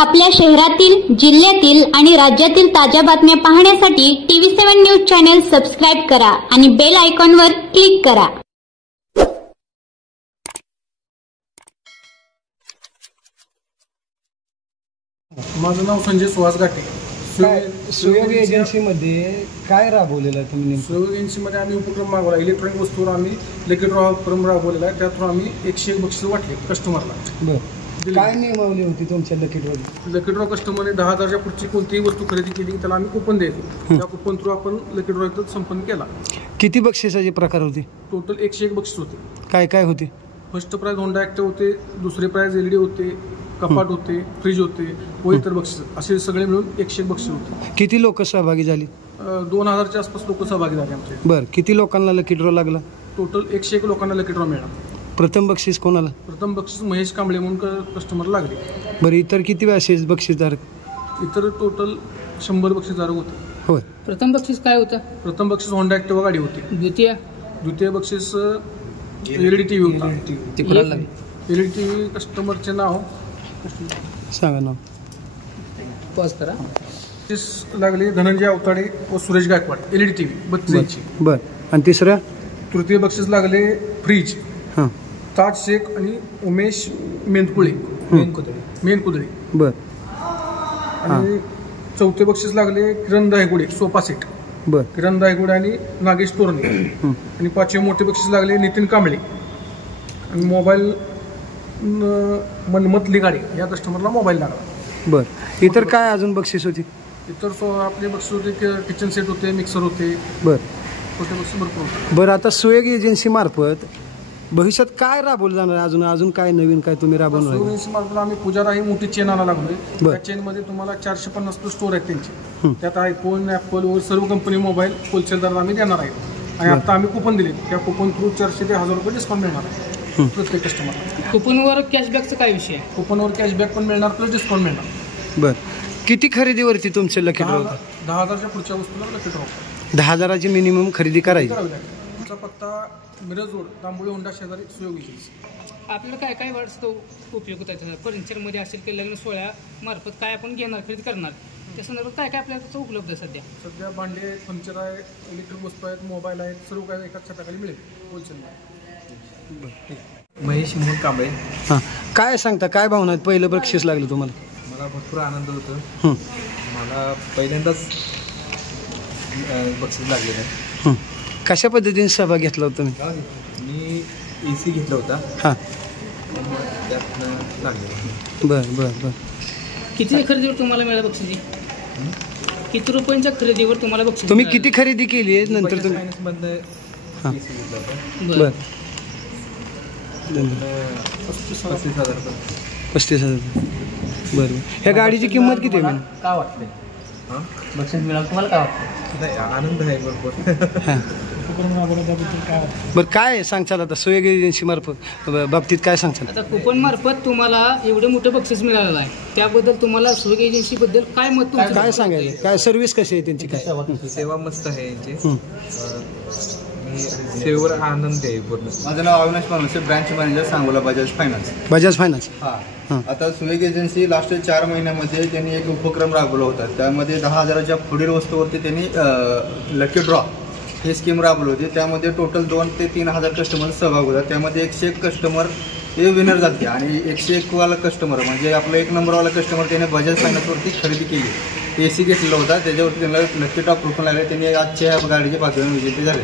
आपल्या शहरातील, जिल्ह्यातील आणि राज्यातील ताज्या बातम्या पाहण्यासाठी TV7 न्यूज चॅनल सबस्क्राइब करा आणि बेल आयकॉनवर क्लिक करा। माझं नाव संजय सुहास घाटे। सुयोग एजन्सीमध्ये काय राबवलेलं आहे तुम्ही? सुयोग एजन्सीमध्ये आम्ही उपक्रम मागवला, इलेक्ट्रॉनिक वस्तूवर आम्ही लकी ड्रॉ उपक्रम राबवलेला आहे। त्यातून आम्ही 101 बक्षीस वाटले कस्टमरला। बरं, काय नियमावली होती तुमच्या लकी ड्रॉ? लकी ड्रॉ कस्टमरने 10,000च्या पुढची कोणतीही वस्तू खरेदी केली त्याला आम्ही कुपन द्यायचो। त्या कुपन थ्रू आपण लकी ड्रॉ संपन्न केला। किती बक्षिसाचे प्रकार होते? टोटल 101 बक्षीस होते। काय काय होते? फर्स्ट प्राइज होंडा ॲक्टिव्ह होते, दुसरे प्राइज LED होते, कपाट होते, फ्रीज होते व इतर बक्षीस असे सगळे मिळून 101 बक्षीस होते। किती लोक सहभागी झाली? 2000च्या आसपास लोक सहभागी झाले आमचे। बरं, किती लोकांना लकी ड्रॉ लागला? टोटल 101 लोकांना लकी ड्रॉ मिळाला। प्रथम बक्षीस कोणाला? प्रथम बक्षीस महेश कांबळे म्हणून कस्टमर लागले। बरं, इतर किती बक्षीस बक्षीसदार? इतर टोटल 100 बक्षीसदार होते। होय। प्रथम बक्षीस काय होतं? प्रथम बक्षीस होंडा ॲक्टिव्हा गाडी होती। द्वितीय बक्षीस LED TV होता। LED TV कस्टमरचे नाव सांगा ना, पॉज करा। बक्षीस लागले धनंजय अवताडे व सुरेश गायकवाड, LED TV 32 इंची। बरं, आणि तिसरं? तृतीय बक्षीस लागले फ्रीज हां, ताज शेख आणि उमेश मेनकुळे मेनकुदळे। बरं, आणि चौथे बक्षीस लागले किरण दायगुडे सोफा सेट। बरं, किरण दायगुडे आणि नागेश तोरणे। आणि पाचवे मोठे बक्षीस लागले नितीन कांबळे आणि मोबाईल मनमतली गाडी या कस्टमरला मोबाईल लागला। बरं, इतर काय अजून बक्षीस होती? इतर आपले बक्षीस होते, किचन सेट होते, मिक्सर होते। बरं, छोटे बक्षीस भरपूर होते। बरं, आता सुयोग एजन्सी मार्फत भविष्यात काय राबवलं जाणार? अजून काय नवीन काय तुम्ही राबवणार? सुयोग एजन्सी मार्फत आम्ही पुजारा ही मोठी चेन आणायला लागलोय। त्या चेनमध्ये तुम्हाला 450 प्लस स्टोर आहेत त्यांचे। त्यात आयफोन, ॲपल व सर्व कंपनी मोबाईल होलसेल दरात आम्ही देणार आहे। आणि आता आम्ही कुपन दिले, त्या कुपन थ्रू 400 ते 1000 रुपये डिस्काउंट मिळणार आहे प्रत्येक कस्टमरला। कुपनवर कॅशबॅकचा काय विषय आहे? कुपनवर कॅशबॅक पण मिळणार प्लस डिस्काउंट मिळणार। बरं, किती खरेदीवरती तुमचे लकी ड्रॉ? 10,000च्या पुढच्या वस्तूला लकी ड्रॉ। 10,000ची मिनिमम खरेदी करायची। तुमचा पत्ता मिरज रोड, तांबोळी होंडा शेजारी सुयोग एजन्सी। आपल्याला काय काय वस्तू उपयोग होतात? फर्निचरमध्ये असेल की लग्न सोहळ्या मार्फत काय आपण घेणार, खरेदी करणार, त्या संदर्भात काय काय आपल्याला उपलब्ध आहे? सध्या भांडे, फर्निचर आहे, इलेक्ट्रिक वस्तू आहेत, मोबाईल आहेत, सर्व काही एकाच छताखाली मिळेल होलसेल। महेश मोहन कांबळे। हां, काय सांगता, काय भावना आहेत? पहिलं बक्षीस लागलं तुम्हाला? मला भरपूर आनंद होतो। मला पहिल्यांदाच बक्षीस लागलेलं आहे। कशा पद्धतीने सहभाग घेतला होता तुम्ही? मी AC घेतला होता। हां, त्यातनं लागले। बरं बरं बरं, किती खरेदीवर तुम्हाला मिळालं बक्षीस? किती रुपयांच्या खरेदीवर तुम्हाला बक्षीस? तुम्ही किती खरेदी केली आहे नंतर तुम्ही? फायनान्समधनं हां, AC घेतला होता। बरं, 35,000 रुपये। 35,000। बरं, ह्या गाडीची किंमत किती आहे? काय वाटतंय बक्षीस मिळालं तुम्हाला? काय वाटतं? नाही, आनंद आहे भरपूर। हां, बरं, काय सांगचाल आता सुयोग एजन्सी मार्फत बाबतीत काय सांगचाल? आता कुपन मार्फत तुम्हाला एवढे मोठे बक्षीस मिळालेलं आहे, त्याबद्दल तुम्हाला सुयोग एजन्सीबद्दल काय मत? काय सांगायचं? काय सर्व्हिस कशी आहे त्यांची? काय सेवा मस्त आहे यांची। सेवेवर आनंद आहे पूर्ण। माझं नाव Avinash Manavse, branch manager Sangola Bajaj Finance. Bajaj Finance. हां, आता सुयोग एजन्सी लास्ट 4 महिन्यामध्ये त्यांनी एक उपक्रम राबवला होता। त्यामध्ये 10,000च्या पुढील वस्तूवरती त्यांनी लकी ड्रॉ ही स्कीम राबवली होती। त्यामध्ये टोटल 2 ते 3,000 कस्टमर सहभाग होता। त्यामध्ये 101 कस्टमर हे विनर झाले आणि 101 वाला कस्टमर म्हणजे आपला 1 नंबरवाला कस्टमर त्याने बजाज फायनान्सवरती खरेदी केली। AC घेतलेला होता, त्याच्यावरती त्यांना लकी ड्रॉ कुपन लागले। त्यांनी आजच्या गाडीचे 5 विजेते झाले।